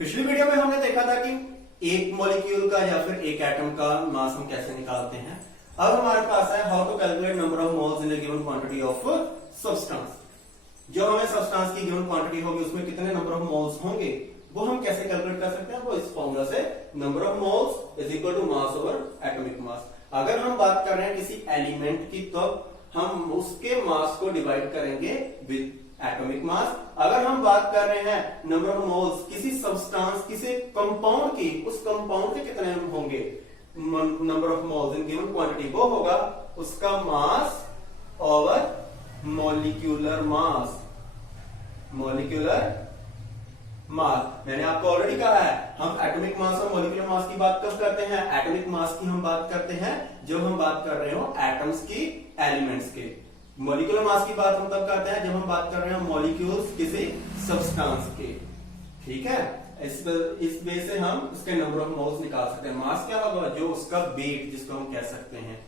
पिछली वीडियो में हमने देखा था कि एक मॉलिक्यूल का या फिर एक एटम का मास हम कैसे निकालते हैं। अब हमारे पास है how to calculate number of moles in a given quantity of substance. जो हमें सब्सटेंस की गिवन क्वांटिटी होगी उसमें कितने नंबर ऑफ मोल्स होंगे वो हम कैसे कैलकुलेट कर सकते हैं। वो इस फॉर्मूला से number of moles is equal to mass over atomic mass. अगर हम बात कर रहे हैं किसी एलिमेंट की तो हम उसके मास को डिवाइड करेंगे विद एटॉमिक मास। अगर हम बात कर रहे हैं नंबर ऑफ मोल्स किसी सब्सटेंस किसी कंपाउंड की, उस कंपाउंड के कितने होंगे number of moles in given quantity, वो होगा उसका मास ओवर मॉलिक्यूलर मास। मॉलिक्यूलर मास मैंने आपको ऑलरेडी कहा है हम एटॉमिक मास और मॉलिक्यूलर मास की बात कब करते हैं। एटॉमिक मास की हम बात करते हैं जब हम बात कर रहे हो एटम्स की, एलिमेंट्स के। मॉलिक्यूलर मास की बात हम तब करते हैं जब हम बात कर रहे हैं मॉलिक्यूल्स किसी सब्सटेंस के। ठीक है, इस वे से हम उसके नंबर ऑफ मोल्स निकाल सकते हैं। मास क्या होगा, जो उसका वेट जिसको हम कह सकते हैं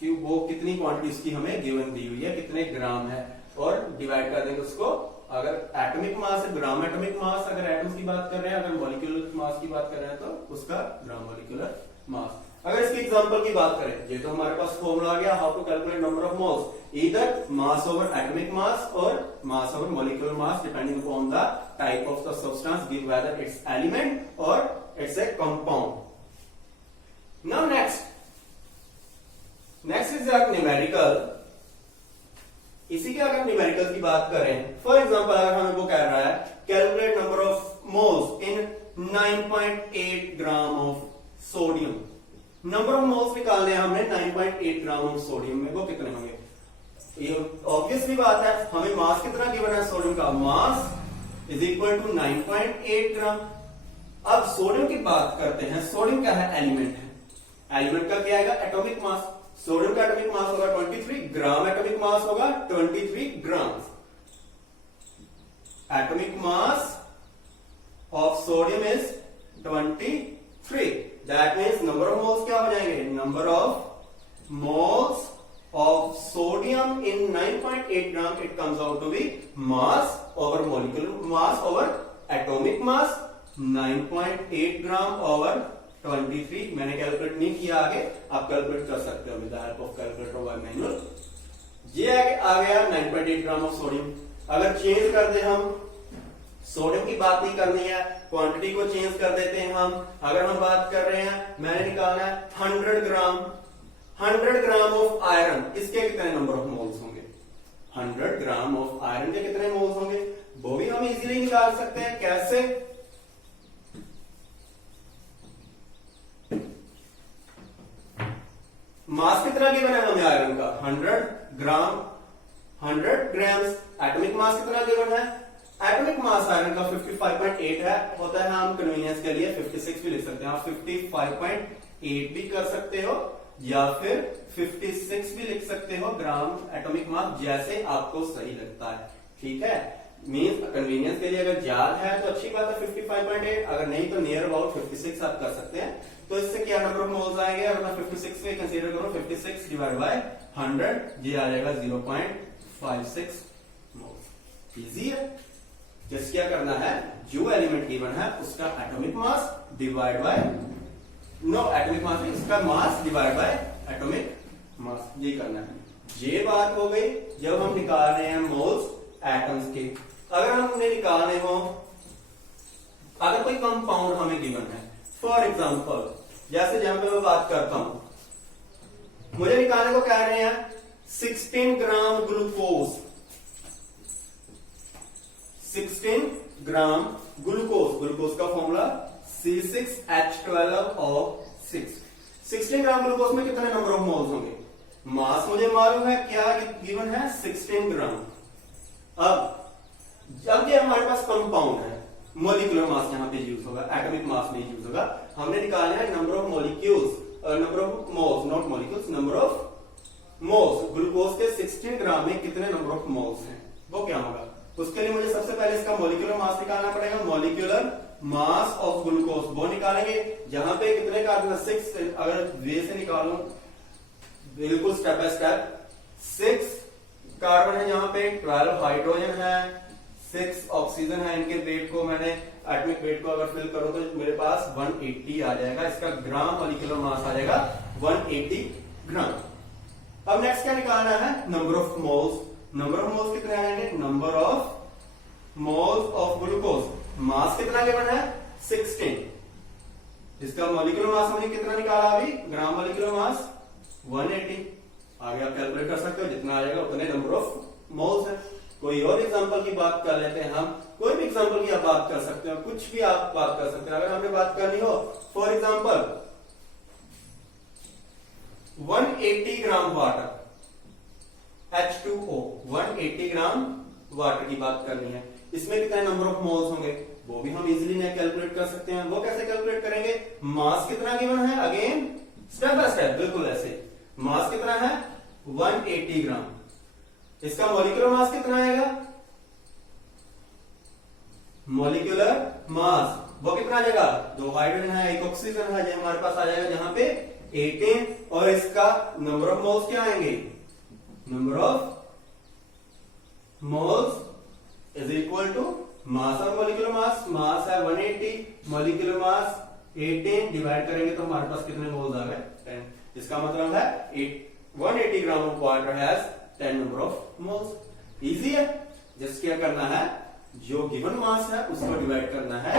कि वो कितनी क्वांटिटी उसकी हमें गिवन दी हुई है, कितने ग्राम है, और डिवाइड कर देंगे उसको। अगर एटॉमिक मास है ग्राम एटॉमिक मास, अगर एटम्स की बात कर रहे हैं, अगर मॉलिक्यूलर मास की बात कर रहे हैं तो उसका ग्राम मॉलिक्यूलर मास। अगर इसकी एग्जांपल की बात करें, ये तो हमारे पास फॉर्मूला आ गया how to calculate number of moles, either mass over atomic mass और mass over molecular mass depending upon the type of the substance give whether it's element और it's a compound. Now next is numerical. इसी के अगर numerical की बात करें, for example अगर हमें वो कह रहा है calculate number of moles in 9.8 gram of sodium. Number of moles निकालने हैं हमने 9.8 ग्राम ऑफ सोडियम में, वो कितने होंगे। ये ऑब्वियसली बात है, हमें मास कितना गिवन है सोडियम का, मास इज इक्वल टू 9.8 ग्राम। अब सोडियम की बात करते हैं, सोडियम क्या है, एलिमेंट है। एलिमेंट का क्या आएगा, एटॉमिक मास। सोडियम का एटॉमिक मास होगा 23 ग्राम, एटॉमिक मास होगा 23 gram. Atomic mass of sodium is 23। That means number of moles क्या हो जाएंगे, number of moles of sodium in 9.8 gram, it comes out to be mass over molecular mass over atomic mass 9.8 gram over 23। मैंने calculate नहीं किया, आगे आप calculate कर सकते हो with the help of calculator व मैनुअल। ये आ गया 9.8 ग्राम ऑफ सोडियम। अगर चेंज कर दे हम, सोडियम की बात नहीं करनी है, क्वांटिटी को चेंज कर देते हैं हम। अगर हम बात कर रहे हैं, मैंने निकालना है 100 ग्राम ऑफ आयरन, इसके कितने नंबर ऑफ मोल्स होंगे। 100 ग्राम ऑफ आयरन के कितने मोल्स होंगे, वो भी हम इजीली निकाल सकते हैं। कैसे, मास कितना गिवन है हमें आयरन का, 100 ग्राम्स। एटॉमिक मास कितना गिवन है, एटॉमिक मास आयरन का 55.8 है, होता है हम कन्वीनियंस के लिए 56 भी लिख सकते हैं। आप 55.8 भी कर सकते हो या फिर 56 भी लिख सकते हो ग्राम एटॉमिक मास, जैसे आपको सही लगता है। ठीक है, मीन्स कन्वीनियंस के लिए अगर याद है तो अच्छी बात है 55.8, अगर नहीं तो नियर अबाउट 56 आप कर सकते हैं। तो इससे क्या नंबर ऑफ मोल्स आएंगे, अगर मैं 56 पे कंसीडर करूं, 56 डिवाइड बाय 100, ये आ जाएगा 0.56 मोल्स। इजी है। जस्ट क्या करना है, जो एलिमेंट गिवन है उसका atomic mass divide by atomic mass नहीं, उसका mass divide by atomic mass, ये करना है। ये बात हो गई जब हम निकाल रहे हैं मोल्स एटम्स के। अगर हमने निकालने हो, अगर कोई कंपाउंड हमें गिवन है, फॉर एग्जांपल जैसे जहां पे मैं बात करता हूं, मुझे निकालने को कह रहे हैं 16 gram glucose, 16 gram glucose. Glucose का फॉर्मूला C6H12O6। 16 ग्राम ग्लूकोज में कितने नंबर ऑफ मोल्स होंगे, मास मुझे मालूम है, क्या गिवन है 16 ग्राम। अब जब ये हमारे पास कंपाउंड है, मॉलिक्यूलर मास यहां पे यूज होगा, एटॉमिक मास नहीं यूज होगा। हमने निकालना है number of molecules, number of moles, not molecules, number of moles. Glucose के 16 ग्राम में कितने नंबर ऑफ मोल्स हैं, वो क्या होगा। उसके लिए मुझे सबसे पहले इसका मॉलिक्यूलर मास निकालना पड़ेगा। मॉलिक्यूलर मास ऑफ ग्लूकोज वो निकालेंगे, जहां पे कितने कार्बन, 6। अगर वे से निकालूं बिल्कुल स्टेप बाय स्टेप, 6 कार्बन है, जहां पे 12 हाइड्रोजन है, 6 ऑक्सीजन है, इनके वेट को मैंने एटॉमिक वेट को अगर फिल करूं तो मेरे पास 180 आ जाएगा, इसका ग्राम मॉलिक्यूलर मास आ जाएगा 180 ग्राम। अब नेक्स्ट क्या निकालना है, number of moles. Number of moles कितने आएंगे, number of moles of glucose, mass कितना गिवन है 16, इसका मॉलिक्यूलर मास हमने कितना निकाला अभी, ग्राम मॉलिक्यूलर मास 180। आगे आप कैलकुलेट कर सकते हो, जितना आ जाएगा उतने नंबर ऑफ मोल्स है। कोई और एग्जांपल की बात कर लेते हैं हम, कोई भी एग्जांपल की आप बात कर सकते हो, कुछ भी आप बात कर सकते हैं। अगर हमें बात करनी हो for example 180 gram water, H2O 180 gram water की बात करनी है, इसमें कितने नंबर ऑफ मोल्स होंगे, वो भी हम इजीली कैलकुलेट कर सकते हैं। वो कैसे कैलकुलेट करेंगे, मास कितना गिवन है, अगेन स्टेप बाय स्टेप, बिल्कुल ऐसे। मास कितना है 180 ग्राम, इसका मॉलिक्यूलर मास कितना आएगा, मॉलिक्यूलर मास वो कितना आ जाएगा, 2 हाइड्रोजन है, 1 ऑक्सीजन है, जो हमारे पास आ जाएगा जहां पे 18, और इसका नंबर ऑफ मोल्स क्या आएंगे, number of moles is equal to mass और मॉलिक्यूलर मास। मास है 180, मॉलिक्यूलर मास 18, डिवाइड करेंगे तो हमारे पास कितने मोल्स आ गए 10। इसका मतलब है 180 gram of water has 10 number of moles. Easy है, जस्ट क्या करना है, जो गिवन मास है उसको डिवाइड करना है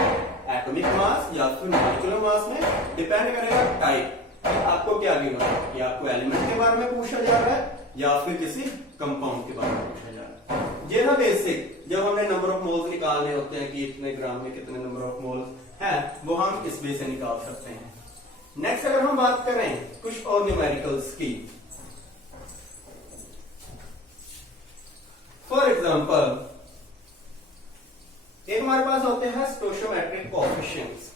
एटॉमिक मास या फिर मॉलिक्यूलर मास में, डिपेंड करेगा टाइप, आपको क्या गिवन है, या आपको एलिमेंट के बारे में पूछा जा रहा है या फिर किसी कंपाउंड के बारे में पूछा जा रहा है। ये ना बेसिक, जब हमने नंबर ऑफ मोल्स निकालने होते हैं कि इतने ग्राम में कितने नंबर ऑफ मोल्स है, वो हम इस वे से निकाल सकते हैं। नेक्स्ट अगर हम बात करें कुछ और न्यूमेरिकल्स की, फॉर एग्जाम्पल एक हमारे पास होते हैं स्टोइचियोमेट्रिक कोएफिशिएंट्स।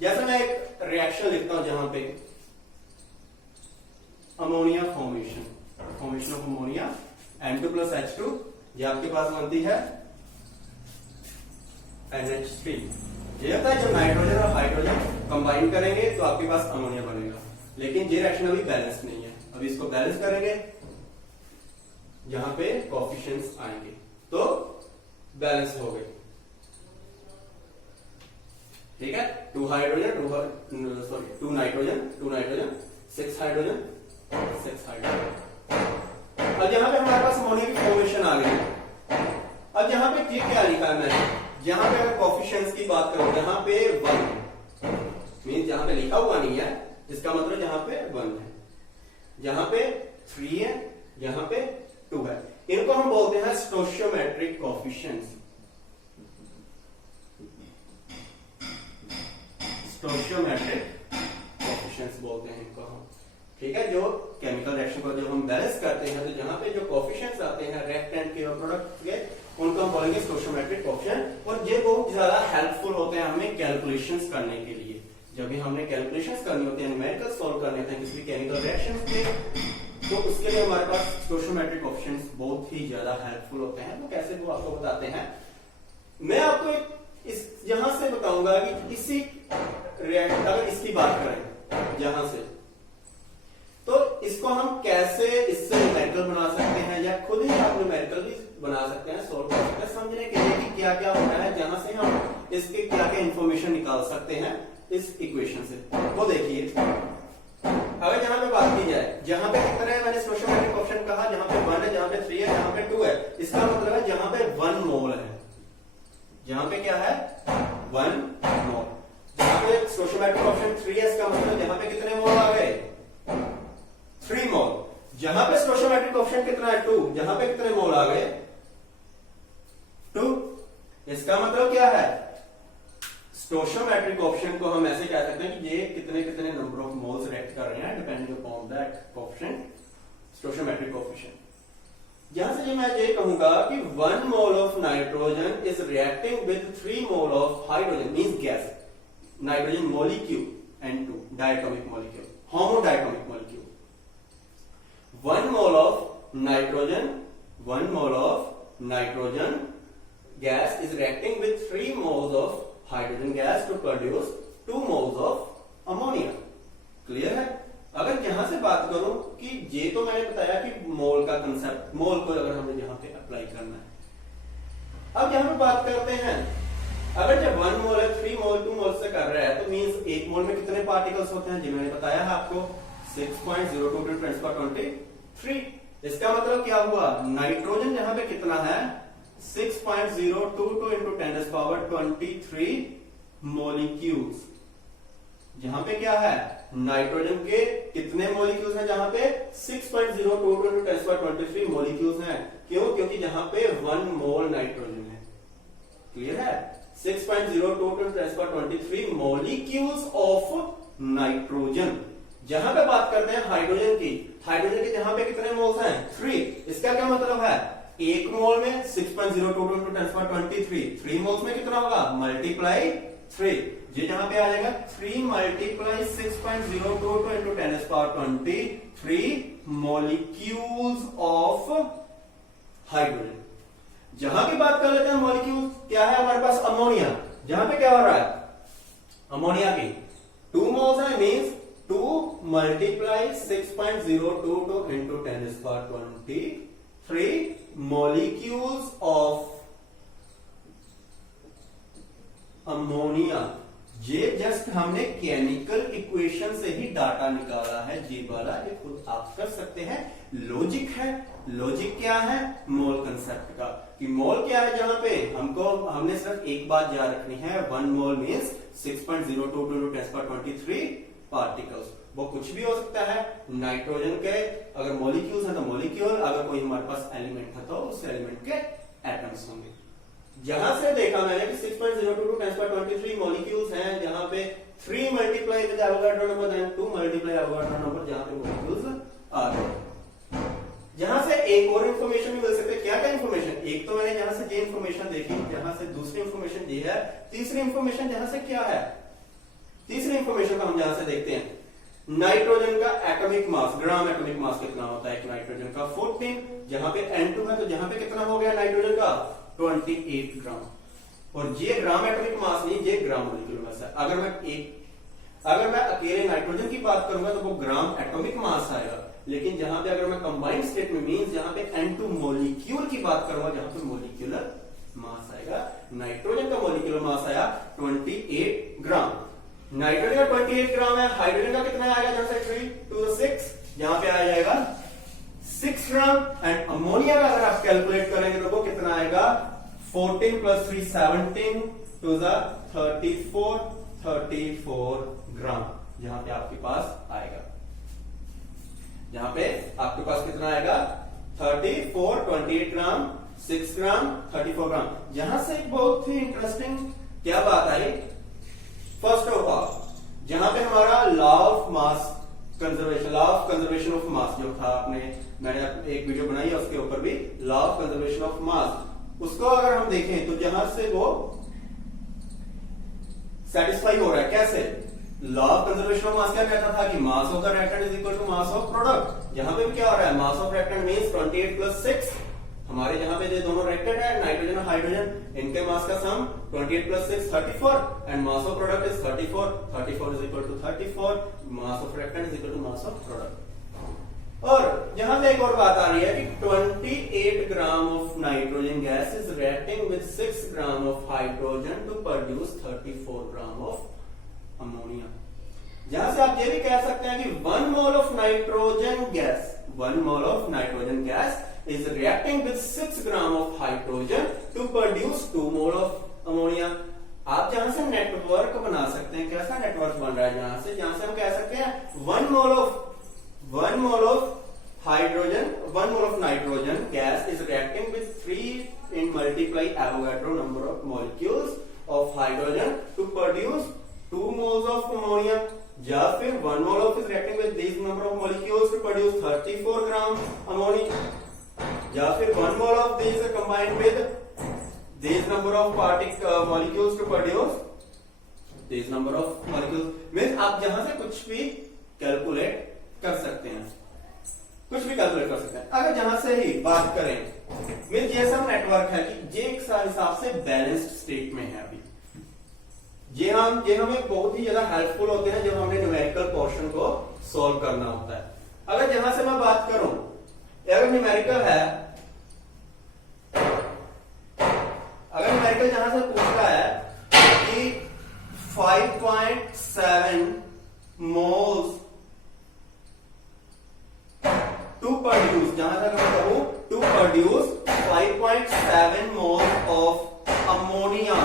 जैसे मैं एक रिएक्शन लिखता हूं जहां पे ammonia formation of ammonia N2 plus H2, ये आपके पास बनती है NH3। ये होता है जब नाइट्रोजन और हाइड्रोजन कंबाइन करेंगे तो आपके पास अमोनिया बनेगा, लेकिन ये रिएक्शन अभी बैलेंस नहीं है, अभी इसको बैलेंस करेंगे जहां पे कोएफिशिएंट्स आएंगे तो बैलेंस हो गए, ठीक है। 2 हाइड्रोजन 2 नाइट्रोजन 6 हाइड्रोजन 6 हाइड्रोजन। अब यहां पे हमारे पास अमोनिया की फॉर्मेशन आ गई है। अब यहां पे ये क्या लिखा है मैंने, यहां पे अगर कोएफिशिएंट्स की बात करूं, यहां पे 1 मींस जहां पे लिखा हुआ नहीं है, इसका मतलब यहां पे 1 है, यहां पे 3 है, यहां पे 2 है। इनको हम बोलते हैं स्टोइचियोमेट्रिक कोएफिशिएंट्स। स्टोइचियोमेट्रिक कोएफिशिएंट्स बोलते हैं इनको हम, ठीक है। जो केमिकल रिएक्शन को जब हम बैलेंस करते हैं तो जहां पे जो कोएफिशिएंट्स आते हैं रिएक्टेंट के और प्रोडक्ट के, उनको हम बोलेंगे स्टोइचियोमेट्रिक कोएफिशिएंट। और ये बहुत ज्यादा हेल्पफुल होते हैं हमें कैलकुलेशंस करने के लिए। जब भी हमने कैलकुलेशंस करनी होती है, न्यूमेरिकल सॉल्व करने होते हैं किसी भी केमिकल रिएक्शंस के, तो उसके लिए हमारे पास स्टोइचियोमेट्रिक कोएफिशिएंट्स बहुत ही ज्यादा हेल्पफुल होते हैं। तो कैसे वो आपको बताते हैं, मैं आपको इस यहां से बताऊंगा कि इसी रिएक्ट अगर इसकी बात करें यहां से, तो इसको हम कैसे इससे न्यूमेरिकल बना सकते हैं, या खुद ही आप न्यूमेरिकल भी बना सकते हैं, सोल्व कर सकते हैं, समझने के लिए कि क्या क्या होता है, जहां से हम इसके क्या क्या इंफॉर्मेशन निकाल सकते हैं इस इक्वेशन से। तो देखिए, अगर यहां पे बात की जाए, जहां पे कितने है, मैंने स्टोइचियोमेट्रिक कोएफिशिएंट कहा, जहां पे 1 है, जहां पे 3 है, जहां पे 2 है, इसका मतलब है जहां पे 1 मोल है, जहां पे क्या है 1 मोल। जहां पे स्टोइचियोमेट्रिक कोएफिशिएंट 3 है, इसका मतलब जहां पे कितने मोल आ गए 3 मोल। जहां पे स्टोइचियोमेट्रिक कोएफिशिएंट कितना है 2, जहां पे कितने मोल आ गए 2। इसका मतलब क्या है, स्टोइचियोमेट्रिक कोएफिशिएंट को हम ऐसे कह सकते हैं कि ये कितने कितने नंबर ऑफ मोल्स रिएक्ट कर रहे हैं depending upon that coefficient, stoichiometric coefficient. यहां से मैं ये कहूंगा कि 1 mole of nitrogen is reacting with 3 mole of hydrogen, means gas, nitrogen molecule N2 diatomic molecule, homodiatomic molecule. 1 mole of nitrogen gas is reacting with 3 moles of hydrogen gas to produce 2 moles of ammonia. Clear है। अगर यहां से बात करूं कि ये तो मैंने बताया कि मोल का कंसेप्ट, मोल को अगर हमें यहां पे अप्लाई करना है, अब यहाँ पे बात करते हैं, अगर जब 1 मोल है, 3 मोल 2 मोल से कर रहा है तो मींस 1 मोल में कितने पार्टिकल्स होते हैं, जिन्होंने बताया है आपको 6.02 × 10⁻23। इसका मतलब क्या हुआ, नाइट्रोजन यहाँ पे कितना है 6.022 × 10⁻23 मॉलिक्यूल्स। जहां पे क्या है, नाइट्रोजन के कितने मॉलिक्यूल्स हैं, जहां पे 6.022 × 10⁻23 मॉलिक्यूल्स हैं। क्यों, क्योंकि जहां पे 1 मोल नाइट्रोजन है। क्लियर है, 6.02 × 10⁻23 मॉलिक्यूल्स ऑफ नाइट्रोजन। जहां पे बात करते हैं हाइड्रोजन की, हाइड्रोजन के जहां पे कितने मोल्स हैं 3। इसका क्या मतलब है, एक मोल में 6.02 × 10⁻23, 3 मोल्स में कितना होगा, मल्टीप्लाई 3। ये जहां पे आ जाएगा 3 मल्टीप्लाई 6.02 × 10⁻23 मॉलिक्यूल्स ऑफ हाइड्रोजन। जहां की बात कर लेते हैं मॉलिक्यूल, क्या है हमारे पास अमोनिया। जहां पे क्या हो रहा है, अमोनिया की 2 मोल्स है, means 2 multiply 6.02 × 10⁻23 molecules of ammonia. ये जस्ट हमने केमिकल इक्वेशन से ही डाटा निकाला है, जी वाला, ये खुद आप कर सकते हैं। लॉजिक है, लॉजिक क्या है, मोल कंसेप्ट का, कि मोल क्या है। जहां पे हमने सिर्फ एक बात याद रखनी है, 1 मोल मींस 6.02 × 10⁻23 पार्टिकल्स। वो कुछ भी हो सकता है, नाइट्रोजन के अगर मॉलिक्यूल्स हैं तो मॉलिक्यूल, अगर कोई हमारे पास एलिमेंट है तो उस एलिमेंट के एटम्स होंगे। जहां से देखा मैंने कि 6.02 × 10⁻23 मॉलिक्यूल्स हैं, जहां पे 3 multiply with Avogadro number then 2 multiply Avogadro number, जहां पे मॉलिक्यूल्स आ गए। जहां से एक और इंफॉर्मेशन भी मिल सकती है। क्या क्या इंफॉर्मेशन, एक तो मैंने जहां से ये इंफॉर्मेशन देखी, जहां से दूसरी इंफॉर्मेशन ये है, तीसरी इंफॉर्मेशन जहां से क्या है, तीसरी इंफॉर्मेशन को हम जहां से देखते हैं, नाइट्रोजन का एटॉमिक मास, ग्राम एटॉमिक मास कितना होता है एक नाइट्रोजन का, 14। जहां पे N2 है तो जहां पे कितना हो गया नाइट्रोजन का, 28 ग्राम। और ये ग्राम एटॉमिक मास नहीं, ये ग्राम मॉलिक्यूल मास है। अगर मैं अकेले नाइट्रोजन की बात करूंगा तो वो ग्राम एटॉमिक मास आएगा, लेकिन जहां पे अगर मैं कंबाइंड स्टेट में मींस जहां पे N2 मॉलिक्यूल की बात करूंगा, जहां पे मॉलिक्यूलर मास आएगा, नाइट्रोजन का मॉलिक्यूलर मास आया 28 ग्राम। नाइट्रोजन का 28 ग्राम है, हाइड्रोजन का कितना आएगा, जहां से 3 to the 6, यहां पे आ जाएगा 6 ग्राम। एंड अमोनिया का अगर आप कैलकुलेट करेंगे तो वो कितना आएगा, 14 + 3 17 to the 34 ग्राम, जहां पे आपके पास आएगा, जहां पे आपके पास कितना आएगा 34, 28 ग्राम, 6 ग्राम, 34 ग्राम। यहां से एक बहुत ही इंटरेस्टिंग क्या बात आई, फर्स्ट ऑफ ऑल जहां पे हमारा law of mass conservation, law of conservation of मास जो था, मैंने एक वीडियो बनाई है उसके ऊपर भी, लॉ ऑफ कंजर्वेशन ऑफ मास, उसको अगर हम देखें तो जहां से वो सेटिस्फाई हो रहा है, कैसे, law of conservation of mass क्या कहता था कि mass of the reactant is equal to mass of product. यहां पे भी क्या हो रहा है, मास ऑफ रिएक्टेंट मींस 28 + 6, हमारे जहां पे जो दोनों रिएक्टेंट है नाइट्रोजन और हाइड्रोजन, इनके मास का sum 28 + 6 34, and mass of product is 34 is equal to 34, mass of reactant is equal to mass of product. और यहां पे एक और बात आ रही है कि 28 gram of nitrogen gas is reacting with 6 gram of hydrogen to produce 34 gram of ammonia. जहां से आप ये भी कह सकते हैं कि 1 mole of nitrogen gas, 1 mole of nitrogen gas is reacting with 6 gram of hydrogen to produce 2 mole of ammonia। आप जहां से नेटवर्क बना सकते हैं, कैसा नेटवर्क बन रहा है, जहां से हम कह सकते हैं 1 mole of hydrogen, 1 mole of nitrogen gas is reacting with 3 in multiply Avogadro number of molecules of hydrogen to produce 2 moles of ammonia। या फिर 1 mole of is reacting with these number of molecules to produce 34 gram ammonia, या फिर 1 mole of these are combined with these number of molecules to produce these number of molecules। Means आप जहां से कुछ भी calculate कर सकते हैं, अगर जहां से ही बात करें, मीन्स ये सब नेटवर्क है कि ये एक हिसाब से बैलेंस्ड स्टेट में है। अभी ये हमें बहुत ही ज्यादा हेल्पफुल होते हैं जब हमने न्यूमेरिकल पोर्शन को सॉल्व करना होता है। अगर जहां से मैं बात करूं, अगर न्यूमेरिकल है, पे जहां से पूछ रहा है कि 5.7 मोल्स टू प्रोड्यूस, जहां तक मैं कहूं to produce 5.7 moles of ammonia,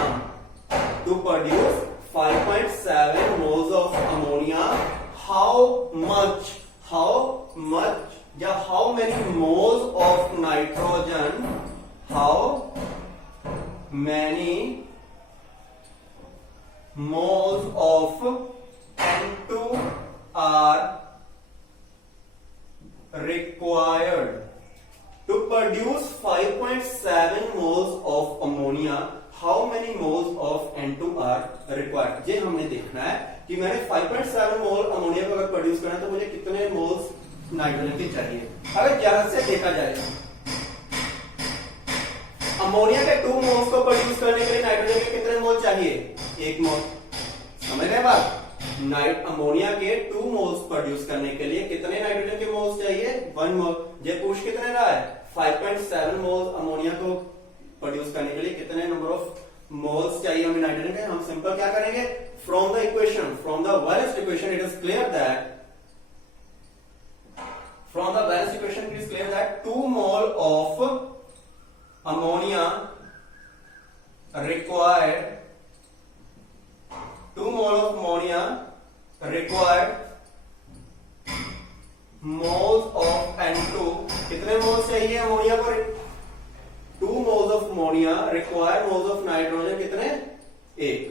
to produce 5.7 moles of ammonia, how much या how many moles of nitrogen, how many moles of N2 are required to produce 5.7 moles of ammonia, how many moles of N2 are required। ये हमने देखना है कि मैंने 5.7 मोल ammonia को अगर produce करना है तो मुझे कितने मोल्स नाइट्रोजन के चाहिए। अगर जरा से देखा जाए अमोनिया के 2 मोल्स को प्रोड्यूस करने के लिए नाइट्रोजन के कितने मोल चाहिए? 1 मोल। समझ रहे बात? अमोनिया के 2 मोल्स प्रोड्यूस करने के लिए कितने नाइट्रोजन के मोल्स चाहिए? 1 मोल। ये पूछ कितने रहा है? 5.7 मोल्स अमोनिया को प्रोड्यूस करने के लिए कितने नंबर ऑफ मोल्स चाहिए हमें नाइट्रोजन के? हम सिंपल क्या करेंगे, from the equation, from the balanced equation it is clear that, from the balanced equation it is clear that 2 mole of ammonia required, 2 mole of ammonia required moles of N2, कितने moles चाहिए ammonia को? 2 moles of ammonia require moles of nitrogen कितने? 1।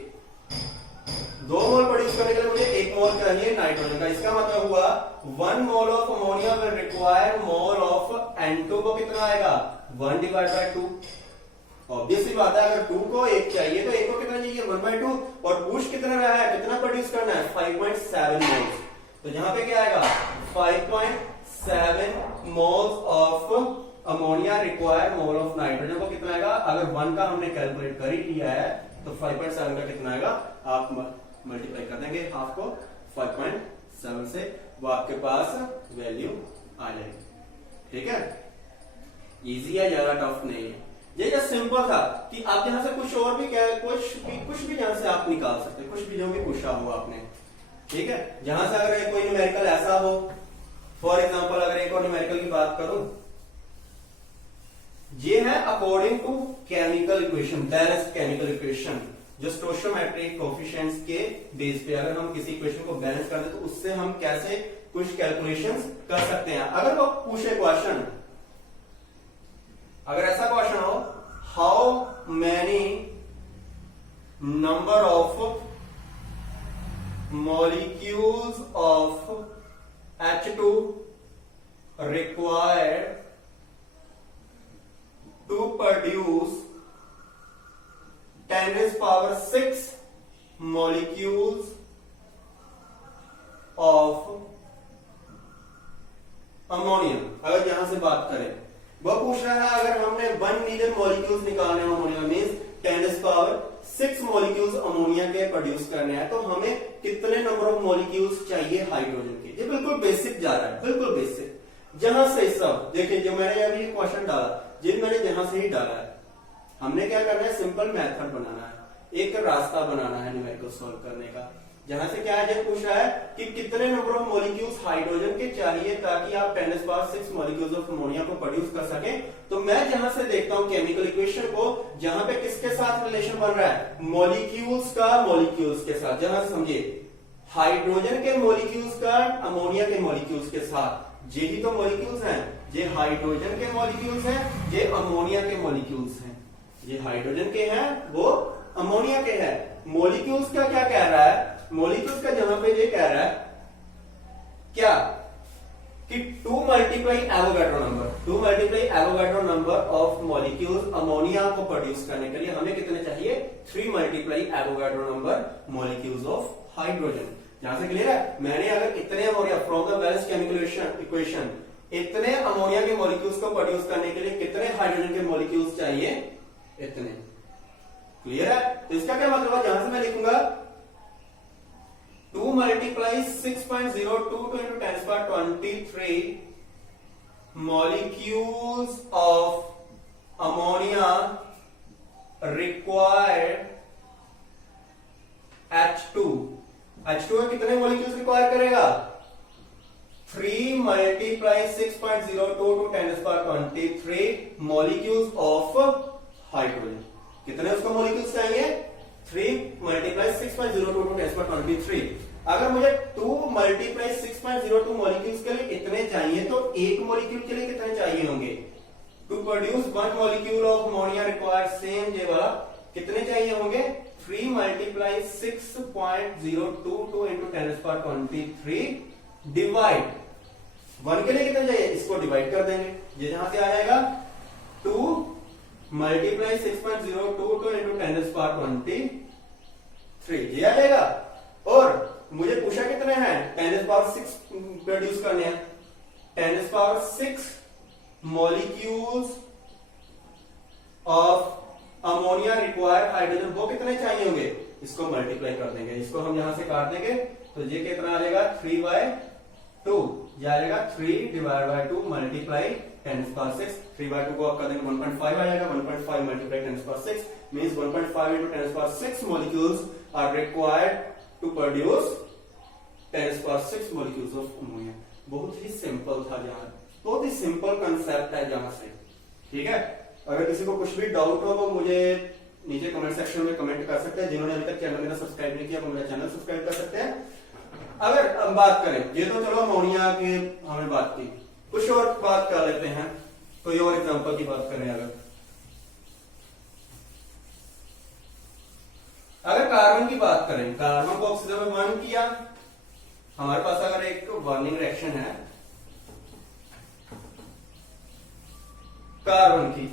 2 मोल produce करने के लिए मुझे 1 मोल चाहिए nitrogen का। इसका मतलब हुआ 1 mole of ammonia will require mole of N2 को कितना आएगा? 1/2। ऑब्वियस सी बात है, अगर 2 को 1 चाहिए तो 1 को कितना चाहिए? 1/2। और पूछ कितना रहा है, कितना प्रोड्यूस करना है? 5.7 मोल्स। तो यहां पे क्या आएगा? 5.7 moles of ammonia require mole of nitrogen को कितना आएगा? अगर 1 का हमने कैलकुलेट कर ही लिया है तो 5.7 का कितना आएगा? आप मल्टीप्लाई कर देंगे हाफ को 5.7 से, वो आपके पास वैल्यू आ जाएगी। ठीक है, इजी है, ज्यादा टफ नहीं है। ये जस्ट सिंपल था कि आप यहां से कुछ और भी कुछ भी यहां से आप निकाल सकते, कुछ भी जो भी पूछा हो आपने। ठीक है, जहां से अगर कोई न्यूमेरिकल ऐसा हो, फॉर एग्जांपल अगर एक और न्यूमेरिकल की बात करूं, ये है according to chemical equation, balanced chemical equation, जो स्टोइचियोमेट्रिक कोएफिशिएंट्स के बेस पे अगर हम किसी इक्वेशन को बैलेंस कर दे तो उससे हम कैसे कुछ कैलकुलेशंस कर सकते हैं। अगर वो पूछे क्वेश्चन, अगर ऐसा क्वेश्चन हो, how many number of molecules of H2 required to produce 10⁶ molecules of ammonia. अगर यहां से बात करें, वो पूछ रहा है अगर हमने 1 मिलियन मॉलिक्यूल्स निकालने हैं अमोनिया, मीन्स 10⁶ मॉलिक्यूल्स अमोनिया के प्रोड्यूस करने हैं, तो हमें कितने नंबर ऑफ मॉलिक्यूल्स चाहिए हाइड्रोजन के? ये बिल्कुल बेसिक जा रहा है, बिल्कुल बेसिक। जहां से सब देखिए, जो मैंने अभी क्वेश्चन डाला, जिन मैंने जहां से ही डाला है, हमने क्या करना है, सिंपल मेथड बनाना है, एक रास्ता बनाना है न्यूमेरिकल सॉल्व करने का। जहां से क्या है, पूछ रहा है कि कितने नंबर ऑफ मॉलिक्यूल्स हाइड्रोजन के चाहिए ताकि आप 10⁶ मॉलिक्यूल्स ऑफ अमोनिया को प्रोड्यूस कर सकें। तो मैं जहां से देखता हूं केमिकल इक्वेशन को, जहां पे किसके साथ रिलेशन बन रहा है, मॉलिक्यूल्स का मॉलिक्यूल्स के साथ। जहां समझिए हाइड्रोजन के मॉलिक्यूल्स का अमोनिया के मॉलिक्यूल्स के साथ, ये ही तो मॉलिक्यूल्स हैं, ये हाइड्रोजन के मॉलिक्यूल्स हैं, ये अमोनिया के मॉलिक्यूल्स हैं। ये हाइड्रोजन के हैं, वो अमोनिया के हैं। मॉलिक्यूल्स का क्या कह रहा है, मॉलिक्यूल्स का जहां पे ये कह रहा है क्या कि 2 multiply Avogadro number, 2 multiply Avogadro number of molecules ammonia को प्रोड्यूस करने के लिए हमें कितने चाहिए? 3 multiply Avogadro number molecules of hydrogen. यहां से क्लियर है? मैंने अगर इतने ammonia, from the balanced chemical equation, इतने अमोनिया के मॉलिक्यूल्स को प्रोड्यूस करने के लिए कितने हाइड्रोजन के मॉलिक्यूल्स चाहिए? इतने। क्लियर है? तो इसका क्या मतलब है, जहां से मैं लिखूंगा 2 multiply 6.02 into 10⁻23 molecules of ammonia required H2 में कितने मॉलिक्यूल्स रिक्वायर करेगा? 3 multiply 6.02 to 10⁻23 molecules of hydrogen. कितने उसको मॉलिक्यूल्स चाहिए? 3 मल्टीप्लाई 6.02 टू 10⁻23। अगर मुझे 2 मल्टीप्लाई 6.02 मॉलिक्यूल्स के लिए इतने चाहिए तो एक मॉलिक्यूल के लिए कितने चाहिए होंगे? To produce 1 molecule of ammonia required same जे वाला कितने चाहिए होंगे? 3 मल्टीप्लाई 6.02 टू इंटू 10⁻23 डिवाइड 1 के लिए कितना चाहिए? इसको डिवाइड कर देंगे, ये जहां से आ जाएगा 2 मल्टीप्लाई 6.02 टू इंटू 10⁻23 ये आ जाएगा। और मुझे पूछा कितने हैं? 10⁻6 प्रोड्यूस करने हैं। 10⁻6 molecules of ammonia required hydrogen वो कितने चाहिए होंगे? इसको मल्टीप्लाई कर देंगे, इसको हम यहां से काट देंगे तो ये कितना आ जाएगा? 3/2 जाएगा 3 डिवाइड बाय 2 मल्टीप्लाई 10⁻6 3/2 को आप कर देंगे 1.5 आ जाएगा। 1.5 multiply 10⁻6 means 1.5 into 10⁻6 molecules are required to produce 10⁻6 molecules of ammonia। बहुत ही सिंपल था जहां, बहुत ही सिंपल कंसेप्ट है जहां से, ठीक है। अगर किसी को कुछ भी डाउट हो तो मुझे नीचे कमेंट सेक्शन में कमेंट कर सकते हैं। जिन्होंने अभी तक चैनल मेरा सब्सक्राइब नहीं किया वो मेरा चैनल सब्सक्राइब कर सकते हैं। अगर हम बात करें, ये तो चलो अमोनिया की हमने बात की, कुछ और बात कर लेते हैं। कोई और एग्जांपल की बात करें, अगर कार्बन की बात करें, कार्बन को ऑक्सीजन में बर्न किया, हमारे पास अगर एक बर्निंग रिएक्शन है कार्बन की,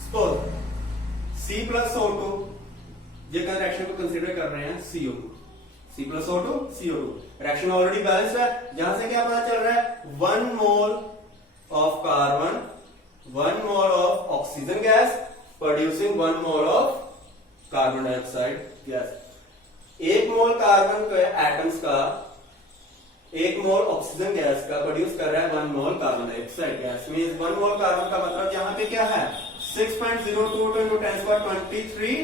सपोज C+O2, ये रिएक्शन को कंसीडर कर रहे हैं CO2, C+O2 CO2 reaction already balanced है। जहां से क्या पता चल रहा है? 1 mole of carbon 1 mole of oxygen gas producing 1 mole of carbon dioxide gas. 1 mole carbon के एटम्स का 1 मोल ऑक्सीजन गैस का प्रोड्यूस कर रहा है 1 mole carbon dioxide gas. Means 1 mole carbon का मतलब यहाँ पे क्या है? 6.02 into 10⁻23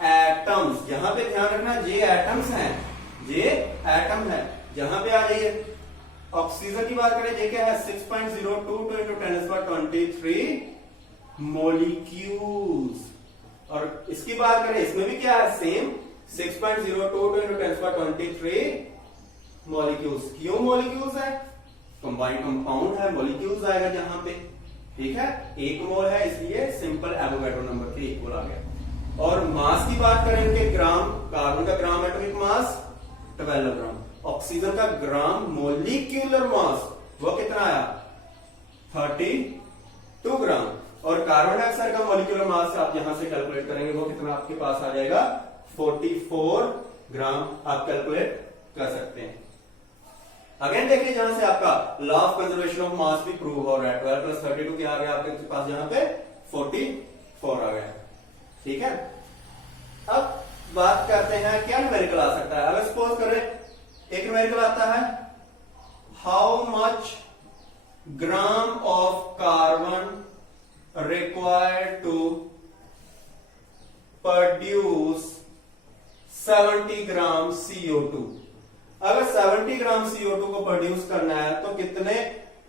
एटम्स। यहां पे ध्यान रखना ये एटम्स हैं, ये एटम है। जहां पे आ जाइए, ऑक्सीजन की बात करें, ये क्या है? 6.02 into 10⁻23 मॉलिक्यूल्स। और इसकी बात करें, इसमें भी क्या है? Same 6.02 into 10⁻23 molecules. क्यों मॉलिक्यूल्स है? कंबाइंड कंपाउंड है, मॉलिक्यूल्स आएगा जहां पे, ठीक है। 1 मोल है इसलिए सिंपल एवोगैड्रो नंबर के इक्वल आ गया। और मास की बात करें इनके ग्राम, कार्बन का ग्राम एटॉमिक मास 12 ग्राम, ऑक्सीजन का ग्राम मोलिक्यूलर मास वो कितना आया? 32 ग्राम। और कार्बन डाइऑक्साइड का मोलिक्यूलर मास आप यहां से कैलकुलेट करेंगे वो कितना आपके पास आ जाएगा? 44 ग्राम आप कैलकुलेट कर सकते हैं। अगेन देखिए, जहां से आपका लॉ ऑफ कंजर्वेशन ऑफ मास भी प्रूव हो रहा है। 12 + 32 क्या आ गया आपके पास? यहां पे 44 आ गया, ठीक है। अब बात करते हैं क्या न्यूमेरिकल आ सकता है। अगर सपोज करें एक न्यूमेरिकल आता है, how much gram of carbon required to produce 70 gram CO2। अगर 70 ग्राम CO2 को प्रोड्यूस करना है तो कितने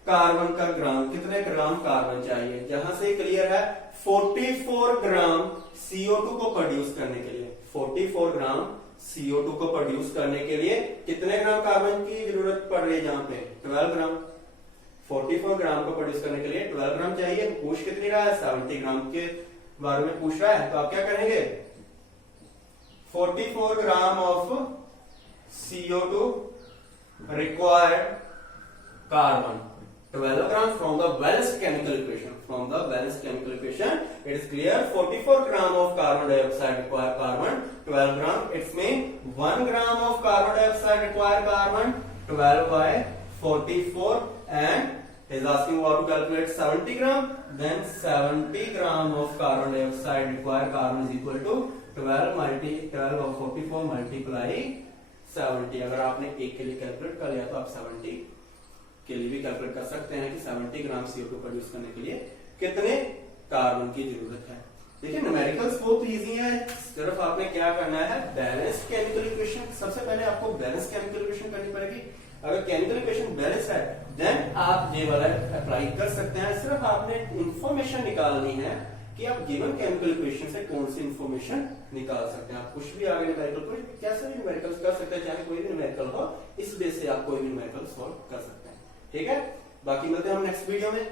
कार्बन का ग्राम, कितने ग्राम कार्बन चाहिए? जहां से क्लियर है 44 ग्राम CO2 को प्रोड्यूस करने के लिए, 44 ग्राम CO2 को प्रोड्यूस करने के लिए कितने ग्राम कार्बन की जरूरत पड़ रही है? जहां पे 12 ग्राम। 44 ग्राम को प्रोड्यूस करने के लिए 12 ग्राम चाहिए। पूछ कितनी रहा है? 70 ग्राम के बारे में पूछ रहा है, तो आप क्या करेंगे? 44 gram of CO2 required carbon 12 grams from the balanced chemical equation. From the balanced chemical equation, it is clear 44 gram of carbon dioxide require carbon 12 gram. It means 1 gram of carbon dioxide require carbon 12 by 44, and is asking how to calculate 70 gram. Then 70 gram of carbon dioxide require carbon is equal to 12 of 44 multiply 70। अगर आपने एक के लिए calculate कर लिया तो आप 70 के लिए भी कैलकुलेट कर सकते हैं कि 70 ग्राम CO2 प्रोड्यूस करने के लिए कितने कार्बन की जरूरत है। देखिए न्यूमेरिकल्स बहुत इजी है, सिर्फ आपने क्या करना है, बैलेंस केमिकल इक्वेशन, सबसे पहले आपको बैलेंस केमिकल इक्वेशन करनी पड़ेगी। अगर केमिकल इक्वेशन बैलेंस है देन आप ये वाला अप्लाई कर सकते हैं। सिर्फ आपने इंफॉर्मेशन निकालनी है कि आप गिवन केमिकल इक्वेशन से कौन सी इंफॉर्मेशन निकाल सकते हैं। आप कुछ भी आगे न्यूमेरिकल कोई कैसे भी न्यूमेरिकल कर सकते हैं, चाहे कोई भी न्यूमेरिकल हो, इस बेस से आप कोई भी न्यूमेरिकल सॉल्व कर सकते हैं। ठीक है, बाकी मिलते हैं हम नेक्स्ट वीडियो में।